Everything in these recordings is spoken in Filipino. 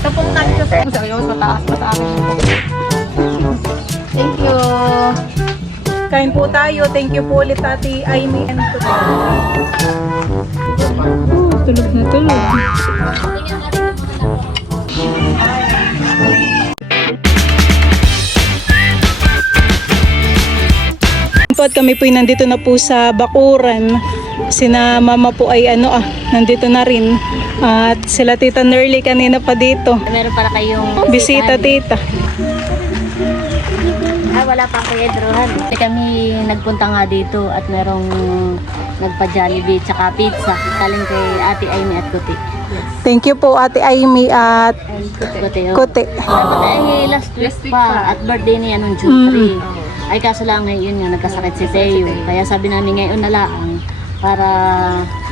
Ito pong nacho sa seryoso, taas pa sa akin. Thank you. Kain po tayo. Thank you po ulit, Ate Aimee. Tulog na tulog. At kami po ay nandito na po sa Bakuran. Sina mama po ay nandito na rin. At sila Tita Nerly kanina pa dito. Meron para kayong Bisita tita. Wala pa Kuya Edrohan. Kami nagpunta nga dito at merong nagpa-Jollibee tsaka pizza. Kaling kay Ate Aimee at Kuti. Thank you po Ate Aimee at Kote. Dapat ay last week pa at birthday niya nung June 3. Ay kaso lang ngayon nga nagkasakit si Teo. Kaya sabi namin ngayon na lang para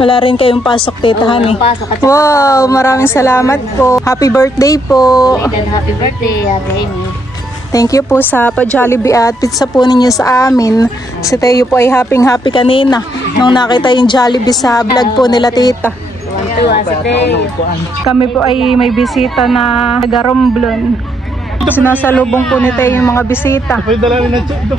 Wala rin kayong pasok tita honey. pasok at Wow, maraming salamat po. Happy birthday po. happy birthday Ate Aimee. Thank you po sa pa-Jollibee at pizza po ninyo sa amin. Si Teo po ay happy kanina nung nakita yung Jollibee sa vlog po nila tita. Tuwa si Teo. Kami po ay may bisita na taga-Romblon. Sinasalubong po ni Teo yung mga bisita. Ito po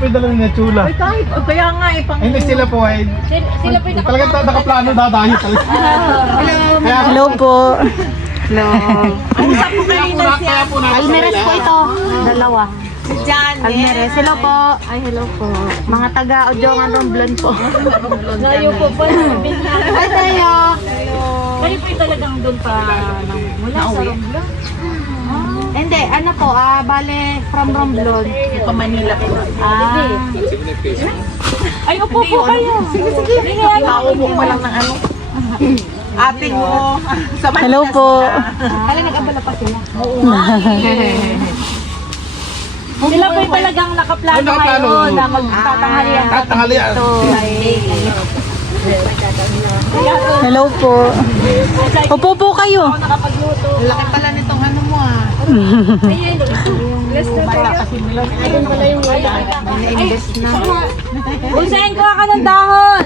yung dalawa na chula. Ay kahit, kaya nga pang... Hindi sila po ay... Sila po yung Talagang nakaplano dadayo talaga. Hello po. Kaya po natin Almeres po ito. Dalawa. Si Janet. Almeres. Hello po. Ay, hello po. Mga taga-Odjongan Romblon po. Layo po po. Ay, tayo. Kayo po talagang doon pa mula sa Romblon. Hindi, ano po, bale, from Romblon. Pa Manila po. Ay, upo po kayo. Sige. Naupo pa lang ng ate mo. Hello po. Kala nag-abala pa sila. Sila po talagang nakaplano ngayon na magtatanghalian. Tatanghalian. Hello po. Upo po kayo. Ang laki pala nitong ano mo Ayun pala yung wala. Na-invest na. Usain ko ka ng dahon.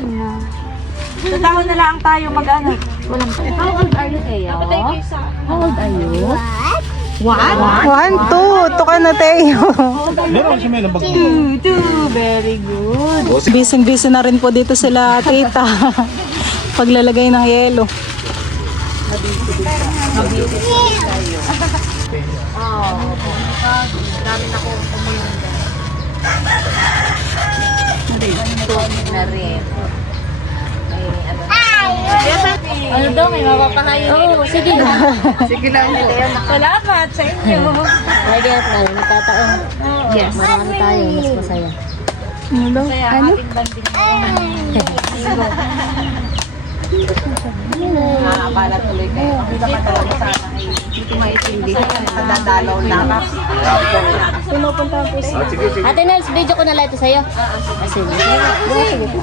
Sa dahon na lang tayo mag-ano. How old are you, Teo? How old are you? What? 1, 2. Tuka na Teo. Meron siya may nabag. Very good. Busy na rin po dito sila tita. Paglalagay ng yelo. Ano daw, may mapapahayo. Oo, sige. Sige lang. Salamat sa inyo. Lagi at tayo, nagkataon. Yes. Marami tayo, mas masaya. Ano daw? Ano? Nakakabala tuloy kayo. Hindi naman talaga sana ay hindi maintindihan. Nadadalaw lang. Ate Nels, video ko na lang ito sa'yo. Sige. Sige.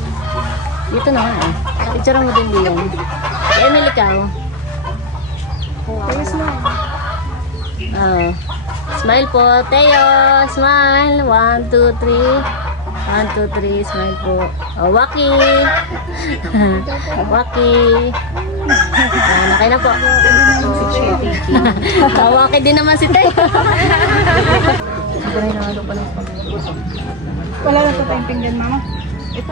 Dito na nga. Picture mo din diyan. Emily ka. Smile po, Teo. Smile. 1, 2, 3. 1, 2, 3. Smile po. Waki. Waki. Okay na po. Waki din naman si Teo. Wala na pa tayong pinggan mama. Ito.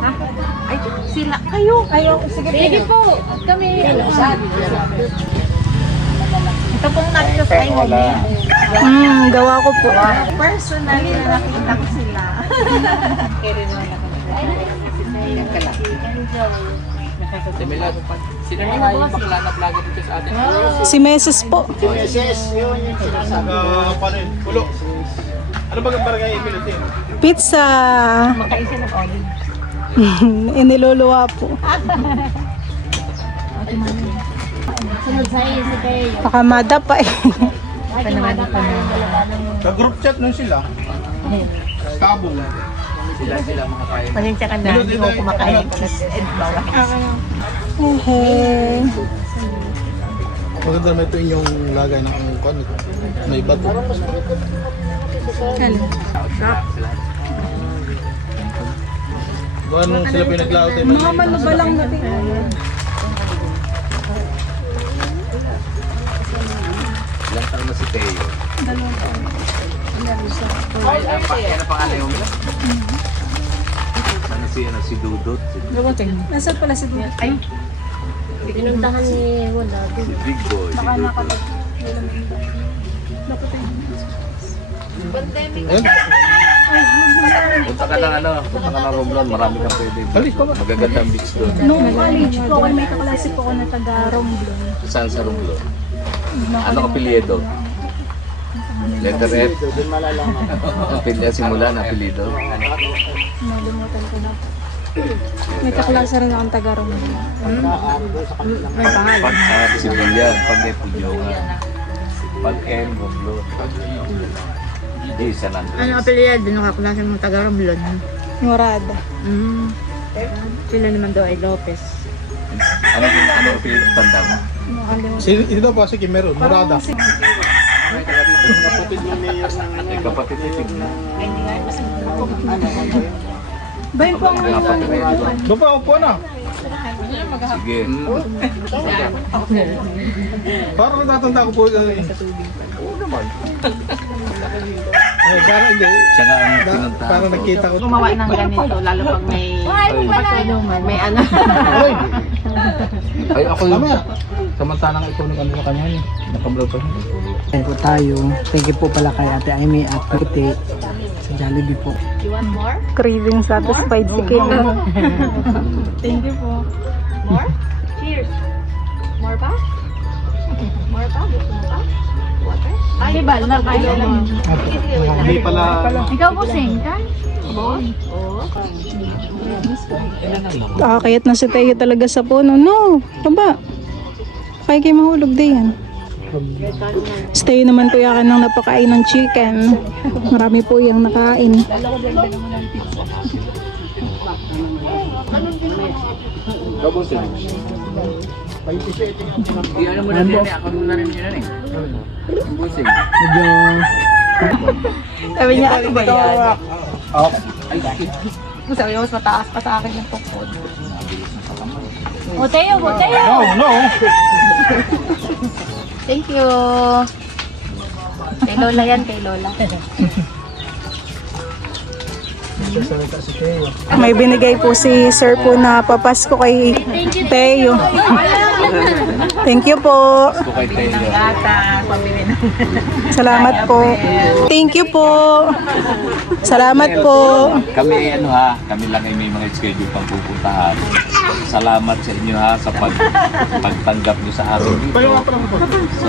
Ay, sila. Kayo. Sige. Sige po. Kami. Ito pong nacho sa inyo. Gawa ko po. Personally na nakita ko sila. Sino nga yung bakla na vlogger dito sa atin? Si Meses po. Yes, yun yung sinasabi. Paano yun? Pulo. Ano ba ang barangay Emilio? Pizza. Iniluluwa po. Sunod sa iyo si Teo. Baka madapa eh. Ka-group chat nun sila. Kabong. Sila mga kaya. Pasensya ka na, hindi ko kumakain. Maganda naman ito yung lagay ng angkon. May bato. Kung anong sila pinaglaot ay Mga manubalang natin. Ilang taon na si Teo? Sana si Dudot, Nasaan pala si Dudut? Ay, Pinuntahan ni Wala. si Big Boy, si Dudot. Punta ka lang punta ka lang Romblon, marami kang pwede. Magagandang beach doon. nung college po ako, may kaklase po ako na taga Romblon. Saan sa Romblon? Anong apelyido? Letter F? Apelyido simula na apelyido? Nalimutan ko na po. May kaklase rin akong taga Romblon. Pag civilian, pag Epudyo nga. Pag N, Romblon. Hindi, San Andres. Ano apelyido nung kaklase mong taga Romblon? Ngorada. Sila naman daw ay Lopez. Ano apelyido tanda mo? Ito daw po si Kimeron, Murada. Ay, kapatid ni Tigna. Bayan po ang Doon pa, upo na. Sige. Parang natatanda ko po. Oo naman. Ay, parang hindi. Siya nga ang pinuntahan Parang ko. nakita ko. Gumawa ng ganito, lalo pag may ano. Ay, Ay, ako tama. samantalang ikaw nag-ano sa kanya eh. Nakablog pa. Ayan po tayo. Thank you po pala kay Ate Amy at Puti sa Jollibee po. craving satisfied si Kim. Thank you po. More? Cheers. More pa? More pa? Gusto mo pa? Water? Ay, bal na kayo. Hindi pala. Ikaw po, Sing, ka? Kakayat na si Teo talaga sa puno. No, baba. Kaya kayo mahulog din yan. Si Teo naman po yakan ng napakain ng chicken. Marami po yung nakain. Busing. Di ano mo na din eh. Ako na rin yun eh. Busing. Medyo Sabi niya, ano ba yan? Sabi mo, mas mataas pa sa akin yung tukod. O, Teo, o, Teo! No. Thank you. Kay Lola yan, kay Lola. May binigay po si Sir po na papasko kay Teo. Thank you po. Gusto kay Taylor. Gata, pambili na. Salamat po. Thank you po. Salamat po. Kami kami lang ay may mga schedule pang pupuntahan. Salamat sa inyo sa pagtanggap niyo sa amin dito. So,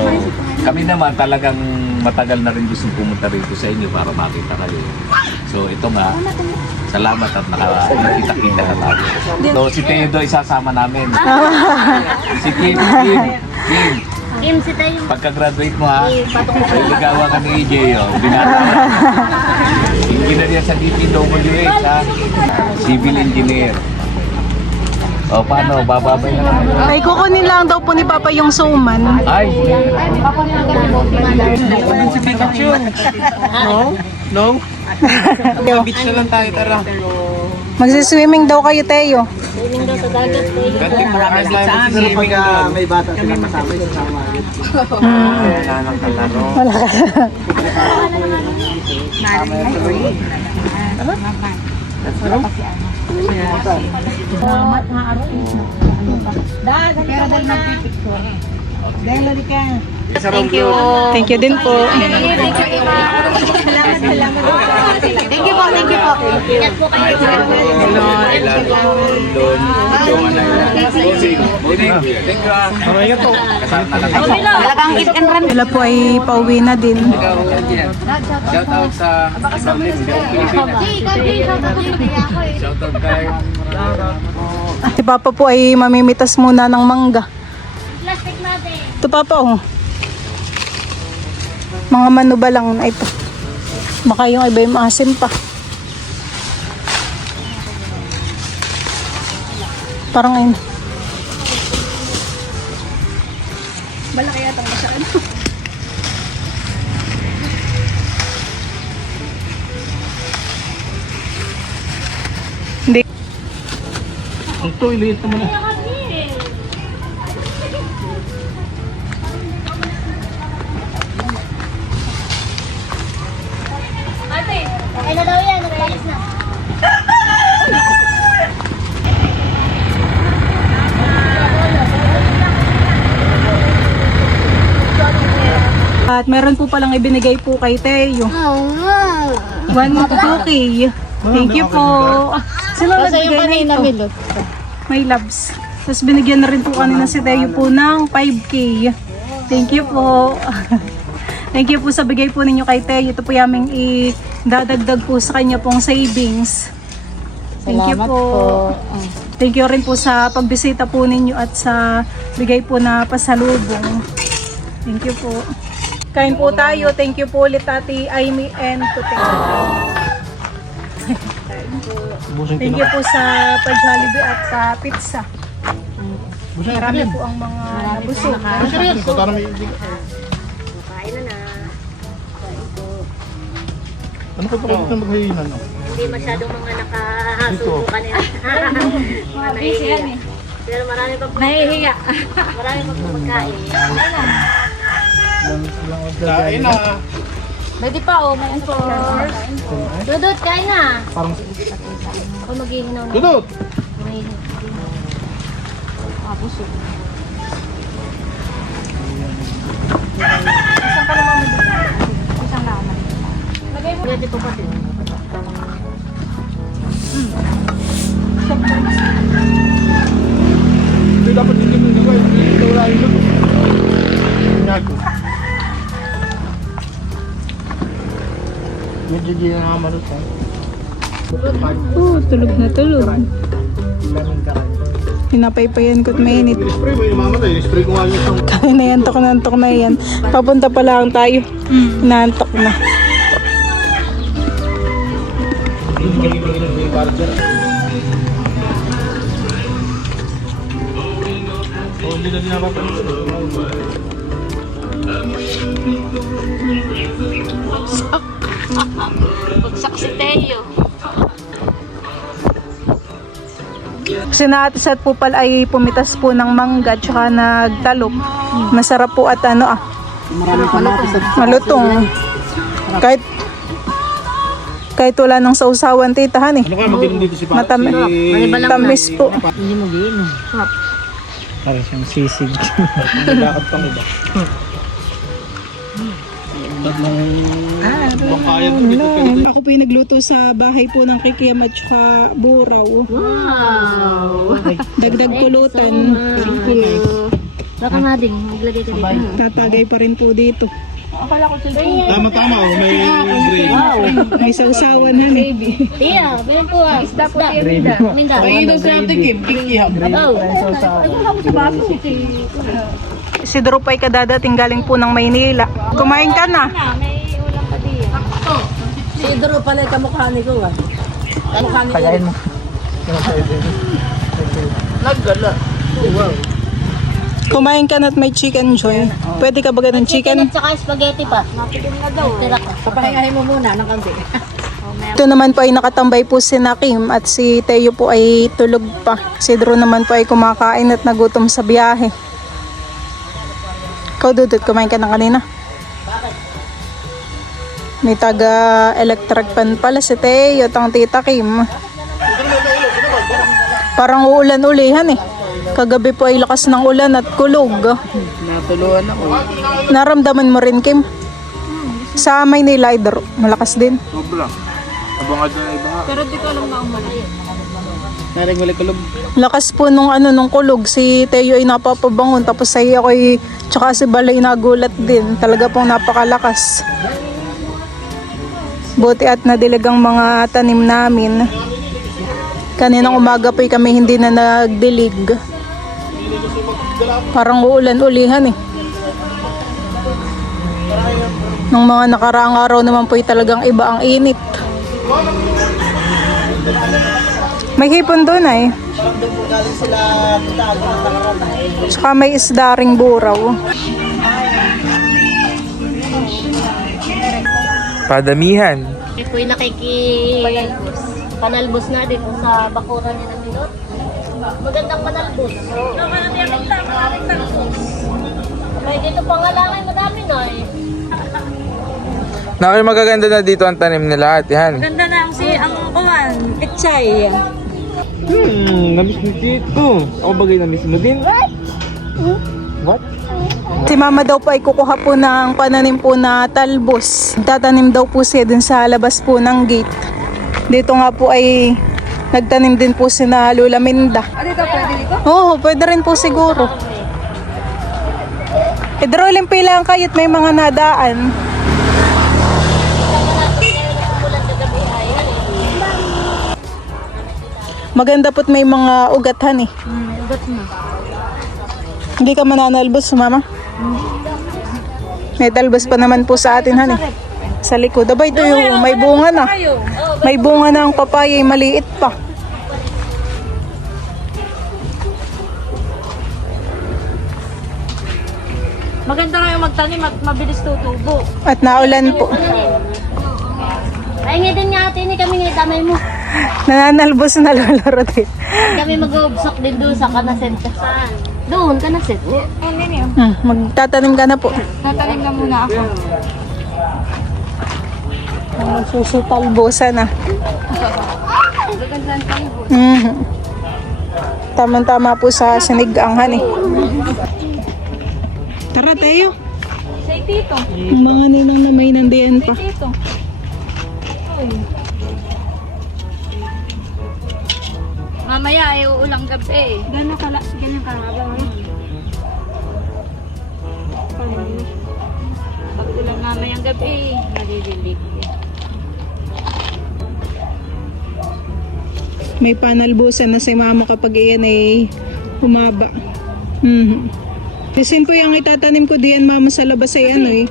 kami naman talagang matagal na rin gusto pumunta rito sa inyo para makita kayo. So, ito nga, salamat at nakita-kita na tayo. So, si Teodo isasama namin. Si Kim. Kim, si Teo. Pagka-graduate mo ligawan ka ni EJ, binata. Engineer yan sa DPWH, civil engineer. O, paano? Bababay na lang. Ay, kukunin lang daw po ni Papa yung suman. Ay, Si Pikachu. No? Beach na lang tayo, tara. Magsiswimming daw kayo, Teo. Swimming daw sa dagat, Teo. Marami sa amin. Pag may bata sila kasama, isasama. wala nang kalaro. Wala ka. Thank you. Thank you din po. Thank you, Ima. Thank you po, thank you po. Ingat po kayo. Thank you. Maraming po. Kasama lang. Talagang hit and run. Sila po ay pauwi na din. Shout out sa Shout out kay Si Papa po ay mamimitas muna ng mangga. Plastic natin. Ito Papa oh. Mga manuba lang na ito. Baka yung iba yung asim pa. Parang ayun. Malaki yata masyado. Hindi. Ito, iliit naman na. At meron po palang ibinigay po kay Teo. 2K. Thank you po. Sino nagbigay na ito? May loves. Tapos binigyan na rin po kanina si Teo po ng 5K. Thank you po. Thank you po sa bigay po ninyo kay Teo. Ito po yaming idadagdag po sa kanya pong savings. Thank you po. Thank you rin po sa pagbisita po ninyo at sa bigay po na pasalubong. Thank you po. Kain po tayo. Thank you po ulit Ate Aimee and Puting. Thank you po sa pa-Jollibee at sa pizza. Marami po ang mga nabusog. Ano ka pa kayo maghahinan? Hindi masyadong mga nakahasubukan nila. Mga nahihiya. Pero marami pa po. Nahihiya. Marami pa po magkain. Kain na. Pwede pa oh, may po. Dudut, kain na. Ako maghihinaw na. Dudut! Busog. Isang naman. Lagay mo. Pwede po pati. Hindi dapat hindi mo nagawa. Hindi wala yung luto. Ngago. Medyo di na nga maluto. Tulog na tulog. Lemon karay. Pinapaypayan ko't mainit. Spray mo yung mamatay. Spray ko nga yung isang. Kaya na yan, antok na yan. Papunta pa lang tayo. Inaantok na. Hindi na dinapapansin. Bagsak si Teo. Si Naatisat po pala ay pumitas po ng mangga tsaka nagtalok. Masarap po at Marami pa natin sa malutong. Kahit wala nang sausawan titahan eh. Ano kaya mag-inom dito si Papa? Tamis po. Hindi mo giinom. Para siyang sisig. Nagakad pang iba. Bang kaya mo dito. Ako po yung nagluto sa bahay po ng kikiam at saka buraw. Wow! Dagdag pulutan. Baka mading, maglagay ka dito. Tatagay pa rin po dito. Tama-tama. May grade. May sausawan han eh. Tia, ganyan po ah. Isda po tayo, Minda. Minda. Ay, ito sa ating Kim. Kikiham. Oh. Si Drop ay kadadating galing po ng Maynila. Kumain ka na. May ulam pa diyan. Si Idro pala kamukha ni ko ah. Kamukha ni ko. Kagayin mo. Naggala. Kumain ka na at may chicken joy. Pwede ka ba ng chicken? At saka spaghetti pa. Napitin na daw. Tira ka. Papahingahin mo muna ng kambi. Ito naman po ay nakatambay po si Nakim at si Teo po ay tulog pa. Si Drew naman po ay kumakain at nagutom sa biyahe. Ikaw Dudut, kumain ka na kanina? May taga-electric pan pala si Teo, tang Tita Kim. Parang uulan ulihan eh. Kagabi po ay lakas ng ulan at kulog. Natuluan ako. Naramdaman mo rin Kim? Sa Maynila, malakas din. Sobra. Abangan dyan ay baha. Pero di ko alam na umalay. Naring wala kulog. Lakas po nung kulog, si Teo ay napapabangon tapos ay ako'y tsaka si Balay nagulat din. Talaga pong napakalakas. Buti at nadilig ang mga tanim namin. Kaninang umaga po'y kami hindi na nagdilig. Parang uulan ulihan eh. Nung mga nakaraang araw naman po'y talagang iba ang init. May hipon doon ay. Tsaka may isda ring buraw. Padamihan. Ako'y panalbos na dito sa bakuran ni Milot. Magandang panalbos. Maraming talbos. May dito pangalangan madami na eh. Nakay magaganda na dito ang tanim nila at yan. Ganda na ang pichay. Namiss ni Tito. Ako bagay namiss mo din? What? Si mama daw po ay kukuha po ng pananim po na talbos. Tatanim daw po siya dun sa labas po ng gate. Dito nga po ay nagtanim din po si na Lola Minda. Dito, pwede dito? Oo, pwede rin po siguro. Hidrolin pa lang kayo at may mga nadaan. Maganda po't may mga ugatan eh. Ugat mo. Hindi ka mananalbos, mama? May talbos pa naman po sa atin, han eh. Sa likod. Aba, ito yung may bunga na. May bunga na ang papaya, maliit pa. Maganda nga yung magtanim at mabilis tutubo. At naulan po. Ay, nga din nga ate, kami nga damay mo. Nananalbos na Lola Rodel. Kami mag-uubsak din doon sa kanaset. Doon, kanaset. Magtatanim ka na po. Tatanim na muna ako. Magsusutalbosa na. Gagandaan tayo. Tama-tama po sa sinigang, han eh. Tara tayo. Say tito. Ang mga ninang na may nandiyan pa. Tito. Mamaya ay uulang gabi. Ganyan kalaba mo. Pag ulang mamayang gabi, nalililig. May panalbusan na si mama kapag iyan ay humaba. Kasi po yung itatanim ko diyan mama sa labas ay ano eh.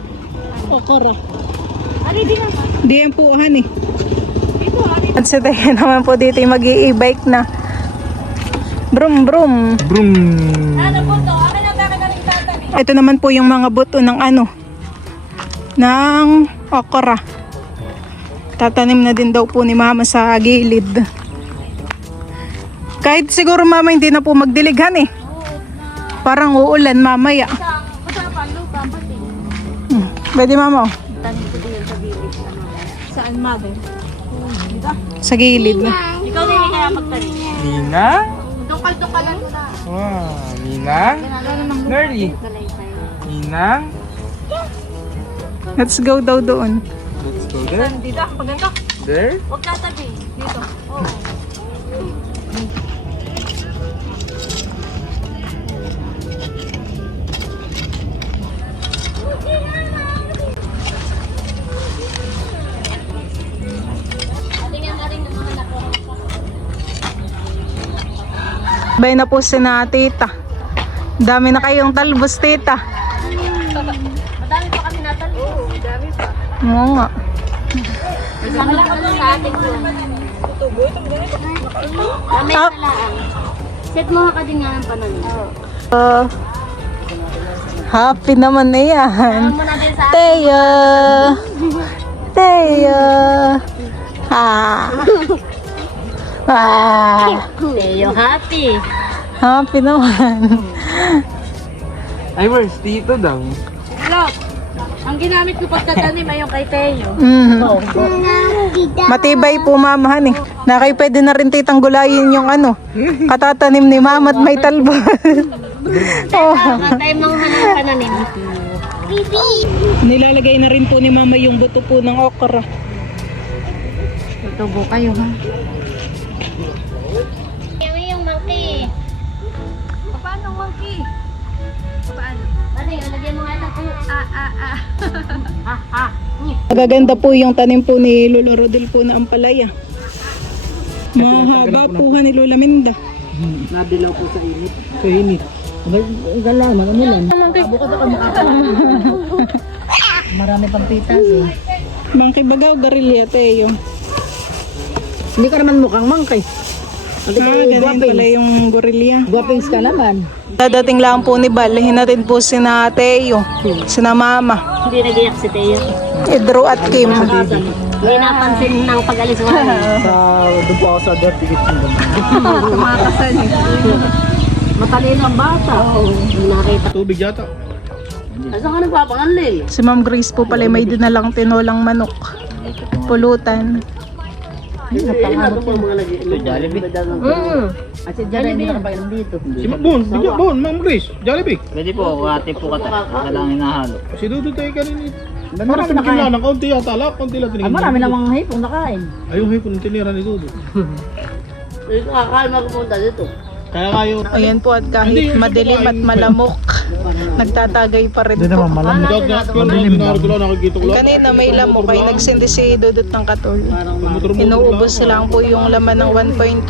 Okra. Ari din naman. Diyan po han eh. At sa tayo naman po dito yung mag-i-bike na. Brum brum. Brum. Ano po to? Akin ang rin tatanim. Ito naman po yung mga buto ng ano. Ng okra. Tatanim na din daw po ni mama sa gilid. Kahit siguro mama hindi na po magdilighan eh. Parang uulan mamaya. Usapan, lupa, pati. Pwede mama oh. Tanim ko din sa bilis. Saan mother? Sa gilid. Ikaw din kaya magtanim. Nina? Dungkal lang na. Wow, Ninang? Nerdy? Ninang? Let's go daw doon. Let's go there. Dito, maganda. There? Huwag tatabi. Dito. Oh. Bay na po si na tita. Dami na kayong talbos tita. Madami pa kami natanim. Dami pa. Oo nga. Isang lang kami sa ating doon. Mamay Ah. talaan. Set mo ka din nga ng pananim. Happy naman na yan. Alam mo na din sa atin. Teo! Teo! Ha! Ah! Teo, happy. Happy naman. Ay, where's Tito daw? Hello. Ang ginamit ko pagtatanim ay yung kay Teo. Matibay po mamahan eh. Na kayo pwede na rin titang gulayin yung ano. Katatanim ni mama at may talbos. Oh. Tayo mga hanang pananim. Nilalagay na rin po ni mama yung buto po ng okra. Tutubo kayo ha. Yung monkey. Paano monkey? Paano? Bali, lagyan mo nga ito. Magaganda po yung tanim po ni Lola Rodel po na ampalaya. Mahaba po ni Lola Minda. Nabilaw po sa init. Sa init. Galaman, umulan. Marami pang pitas eh. Mangkay bagaw, garilya, Teo. Hindi ka naman mukhang mangkay. Ganyan pala yung gorilya. Guwapings ka naman. Dadating lang po ni Bal, hinatid po si na Teo, si na Mama, Hindi nag-iyak si Teo. Idro at Kim. Hindi napansin ng pag-alis mo. Doon po ako sa dirty kitchen. Kumakasan eh. Matalino ang bata. Hindi nakita. Tubig yata. Saan ka nagpapangalil? Si Ma'am Grace po pala may dinalang tinolang manok. Pulutan. At si Jared hindi nakapainom dito. Si Bon, bigyan Bon, Ma'am Grace, Jollibee. Pwede po, ate po kata. Walang hinahalo. Si Dudu tayo kanina. Parang tinikin lang, ng kaunti yata, kaunti lang tinikin. Marami namang hipong nakain. Ayun, hipon ng tinira ni Dudu. Kakain magpunta dito. Kaya kayo, Ayan po at kahit madilim at malamok, nagtatagay pa rin Doon po. naman malamig. dinarito lang, nakikita ko lang. Kanina may lamok ay nagsindi si Dudut ng katol. Inuubos lang po yung laman ng 1.5.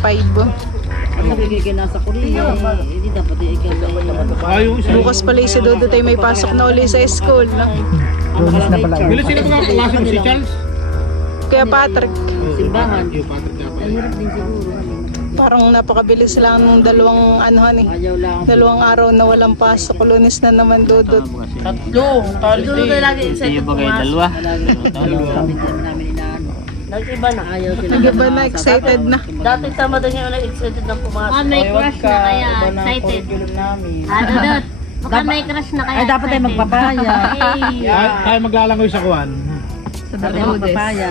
Ang nagigigil nasa Korea, hindi dapat ikaw. Ayun, isa. Bukas pala si Dudut ay may pasok na uli sa school. Lunes na pala. Bilis sila mga kaklase mo, si Charles. Kaya Patrick, Simbahan. Yung Patrick nga pala. Hirap din siguro. parang napakabilis lang nung dalawang Ayaw lang. dalawang araw na walang pasok. Lunes na naman Dudut. Dito tayo lagi excited Bagay pumasok. dalawa. Hindi namin inaano. Nag-iba na. Ayaw sila. Nag-iba na, excited na. Dati tama din yung excited na pumasok. May crush na kaya excited. Dudut. Baka may crush na kaya Ay, dapat tayo magpapaya. Tayo maglalangoy sa kuwan. Dapat tayo magpapaya.